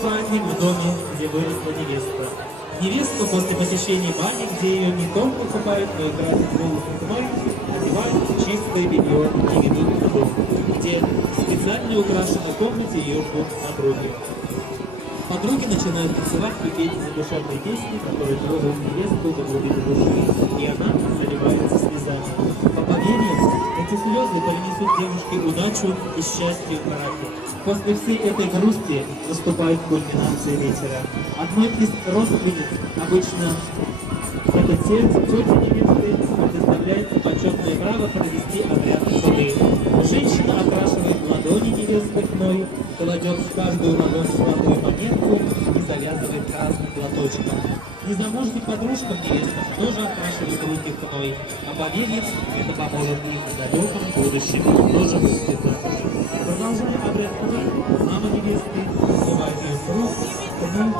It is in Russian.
праздник в доме, где выросла невеста. Невесту после посещения бани, где ее не только купают, но и красят волосы хной, одевают в чистое белье и ведут в дом, где в специально украшенной комнате ее ждут подруги. Подруги начинают танцевать и петь задушевные песни, которые трогают невесту до глубины души, и она заливается слезами. По поверьям, эти слезы принесут девушке удачу и счастье в браке. После всей этой грусти наступает кульминация вечера. Одной из родственниц, обычно это тетя невесты, предоставляется почетное право провести обряд суды. Женщина окрашивает ладони невесты хной, кладет в каждую ладонь золотую монетку и завязывает красным платочком. Незамужним подружкам невестам тоже окрашивают руки хной, а поверьям, это поможет им в далеком будущем тоже выйти замуж. Продолжая обряд суды, мама невесты снимает ее с рук, хной